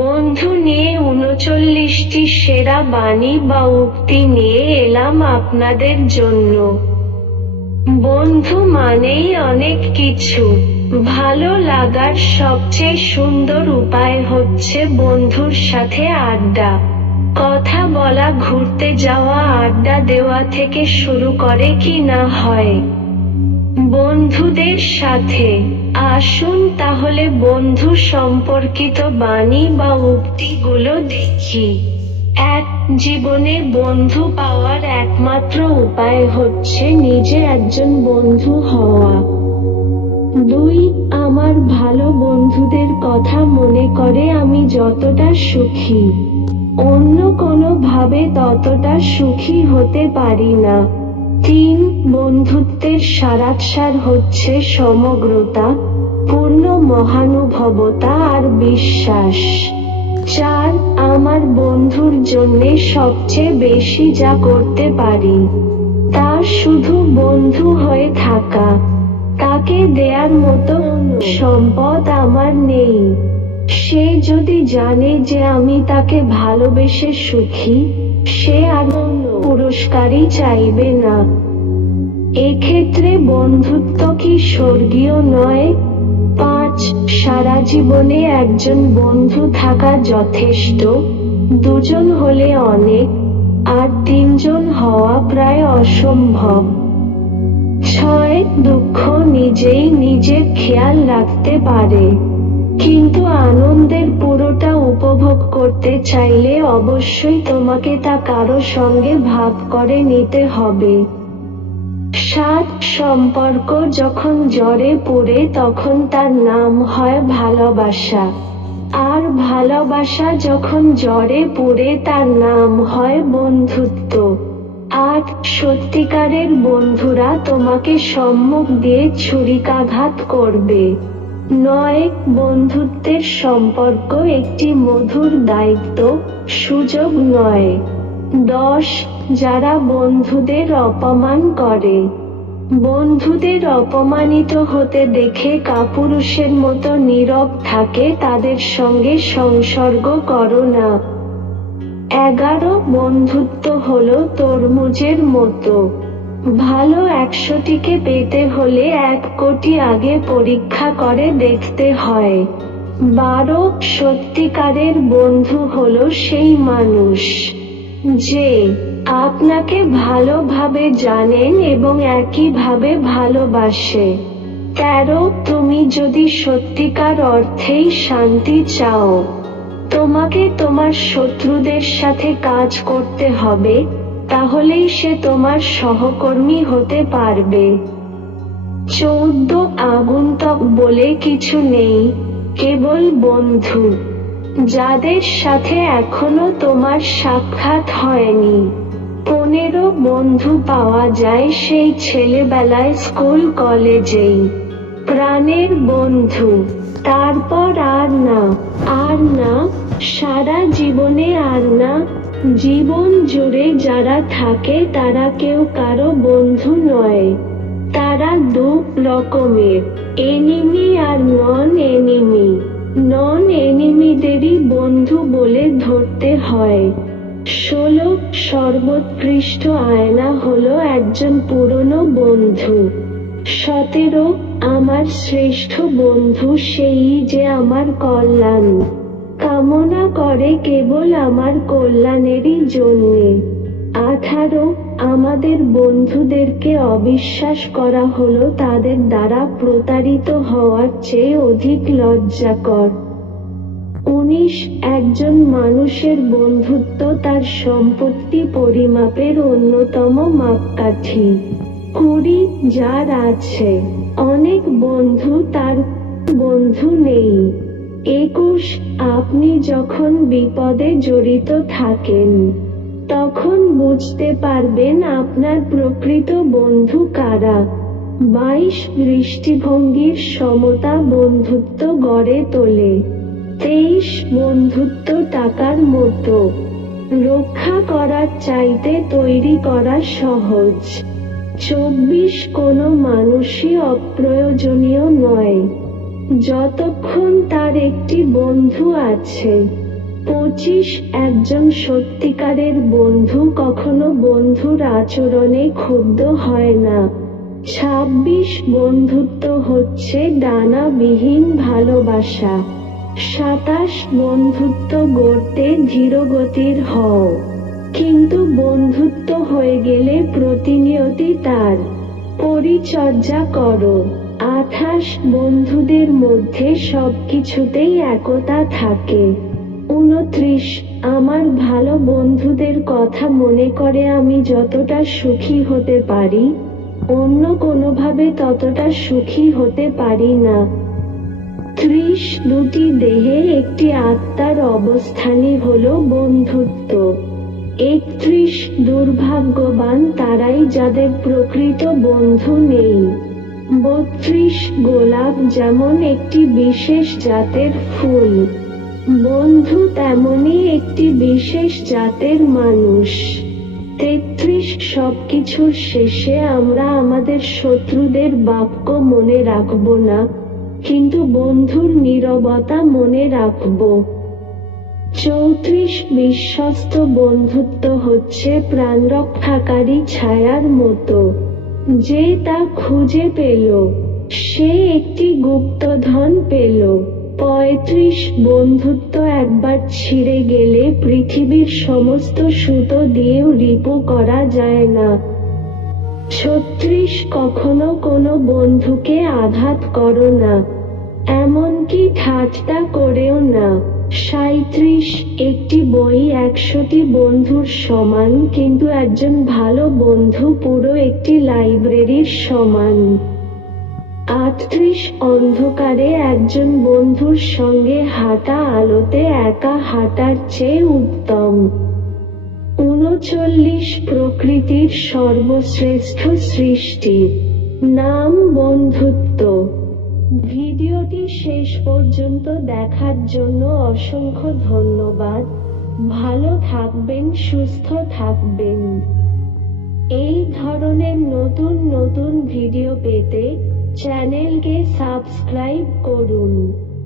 বন্ধু নিয়ে ৩৯টি সেরা বাণী বা উক্তি নিয়ে এলাম আপনাদের জন্য। বন্ধু মানেই অনেক কিছু। ভালো লাগার সবচেয়ে সুন্দর উপায় হচ্ছে বন্ধুর সাথে আড্ডা, কথা বলা, ঘুরতে যাওয়া, আড্ডা দেওয়া থেকে শুরু করে কি না হয় বন্ধুদের সাথে। আসুন তাহলে বন্ধু সম্পর্কিত বাণী বা উক্তিগুলো দেখি। ১. জীবনে বন্ধু পাওয়ার একমাত্র উপায় হচ্ছে নিজে একজন বন্ধু হওয়া। ২. আমার ভালো বন্ধুদের কথা মনে করে আমি যতটা সুখী, অন্য কোনো ভাবে ততটা সুখী হতে পারি না। ৩. বন্ধুত্বের সারাংশ হচ্ছে সমগ্রতা, পূর্ণ মহানুভবতা আর বিশ্বাস। ৪. আমার বন্ধুর জন্যে সবচেয়ে বেশি যা করতে পারি তা শুধু বন্ধু হয়ে থাকা। তাকে দেয়ার মতো সম্পদ আমার নেই। সে যদি জানে যে আমি তাকে ভালোবেসে সুখী, সে আর পুরস্কারই চাইবে না। এক্ষেত্রে বন্ধুত্ব কি স্বর্গীয় নয়? ৫. সারা জীবনে একজন বন্ধু থাকা যথেষ্ট, দুজন হলে অনেক, আর তিনজন হওয়া প্রায় অসম্ভব। ৬. দুঃখ নিজেই নিজের খেয়াল রাখতে পারে, কিন্তু আনন্দের পুরোটা উপভোগ করতে চাইলে অবশ্যই তোমাকে তা কারো সঙ্গে ভাগ করে নিতে হবে। ৭. সম্পর্ক যখন জ্বরে পড়ে তখন তার নাম হয় ভালোবাসা, আর ভালোবাসা যখন জ্বরে পড়ে তার নাম হয় বন্ধুত্ব। ৮. সত্যিকারের বন্ধুরা তোমাকে সম্মুখ দিয়ে ছুরিকাঘাত করবে। ৯. বন্ধুত্বের সম্পর্ক একটি মধুর দায়িত্ব, সুযোগ নয়। ১০. যারা বন্ধুদের অপমান করে, বন্ধুদের অপমানিত হতে দেখে কাপুরুষের মতো নীরব থাকে, তাদের সঙ্গে সংসর্গ করো না। ১১. বন্ধুত্ব হলো তরমুজের মতো, ভালো ১০০টিকে পেতে হলে ১ কোটি আগে পরীক্ষা করে দেখতে হয়। ১২. সত্যিকারের বন্ধু হলো সেই মানুষ যে আপনাকে ভালোভাবে জানেন এবং একইভাবে ভালোবাসে। ১৩. তুমি যদি সত্যিকার অর্থেই শান্তি চাও, তোমাকে তোমার শত্রুদের সাথে কাজ করতে হবে, তাহলেই সে তোমার সহকর্মী হতে পারবে। ১৪. আগন্তুক বলে কিছু নেই, কেবল বন্ধু, যাদের সাথে এখনো তোমার সাক্ষাৎ হয়নি। ১৫. বন্ধু পাওয়া যায় সেই ছেলেবেলায় স্কুল কলেজেই, প্রাণের বন্ধু, তারপর আর না, আর না, সারা জীবনে আর না। জীবন জুড়ে যারা থাকে তারা কেউ কারো বন্ধু নয়, তারা দু রকমের, এনিমি আর নন এনিমি। নন এনিমিদেরই বন্ধু বলে ধরতে হয়। ১৬. সর্বোৎকৃষ্ট আয়না হলো একজন পুরনো বন্ধু। ১৭. আমার শ্রেষ্ঠ বন্ধু সেই যে আমার কল্যাণ কামনা করে কেবল আমার কল্যাণেরই জন্যে। ১৮. আমাদের বন্ধুদেরকে অবিশ্বাস করা হলো তাদের দ্বারা প্রতারিত হওয়ার চেয়ে অধিক লজ্জাকর। ১৯. একজন মানুষের বন্ধুত্ব তার সম্পত্তি পরিমাপের অন্যতম মাপকাঠি। ২০. যার আছে অনেক বন্ধু তার বন্ধু নেই। ২১. আপনি যখন বিপদে জড়িত থাকেন, তখন বুঝতে পারবেন আপনার প্রকৃত বন্ধু কারা। ২২. দৃষ্টিভঙ্গির সমতা বন্ধুত্ব গড়ে তোলে। ২৩. বন্ধুত্ব টাকার মতো, রক্ষা করার চাইতে তৈরি করা সহজ। ২৪. কোনো মানুষই অপ্রয়োজনীয় নয়, যতক্ষণ তার একটি বন্ধু আছে। 25 একজন সত্যিকারের বন্ধু কখনো বন্ধুর আচরণে ক্ষুব্ধ হয় না। 26 বন্ধুত্ব হচ্ছে ডানাবিহীন ভালোবাসা। 27 বন্ধুত্ব গড়তে ধীরগতির হও, কিন্তু বন্ধুত্ব হয়ে গেলে প্রতিনিয়তি তার পরিচর্যা করো। 28 বন্ধুদের মধ্যে সবকিছুতেই একতা থাকে। 29 আমার ভালো বন্ধুদের কথা মনে করে আমি যতটা সুখী হতে পারি, অন্য কোনোভাবে ততটা সুখী হতে পারি না। 30 দুটি দেহে একটি আত্মার অবস্থানই হলো বন্ধুত্ব। 31 দুর্ভাগ্যবান তারাই যাদের প্রকৃত বন্ধু নেই। 32 গোলাপ যেমন একটি বিশেষ জাতের ফুল, বন্ধু তেমনই একটি বিশেষ জাতের মানুষ। 33 সবকিছুর শেষে আমরা আমাদের শত্রুদের বাক্য মনে রাখব না, কিন্তু বন্ধুর নীরবতা মনে রাখব। 34 বিশ্বস্ত বন্ধুত্ব হচ্ছে প্রাণরক্ষাকারী ছায়ার মতো। যে তা খুঁজে পেল, সে একটি গুপ্তধন পেল। 35 বন্ধুত্ব একবার ছিঁড়ে গেলে পৃথিবীর সমস্ত সুতো দিয়েও রিপু করা যায় না। 36 কখনো কোনো বন্ধুকে আঘাত করো না, এমনকি ঠাট্টা করেও না। 37 একটি বই 100টি বন্ধুর সমান, কিন্তু একজন ভালো বন্ধু পুরো একটি লাইব্রেরির সমান। 38 অন্ধকারে একজন বন্ধুর সঙ্গে হাঁটা আলোতে একা হাঁটার চেয়ে উত্তম। 39 প্রকৃতির সর্বশ্রেষ্ঠ সৃষ্টির নাম বন্ধুত্ব। ভিডিওটি শেষ পর্যন্ত দেখার জন্য অসংখ্য ধন্যবাদ। ভালো থাকবেন, সুস্থ থাকবেন। এই ধরনের নতুন নতুন ভিডিও পেতে চ্যানেলকে সাবস্ক্রাইব করুন।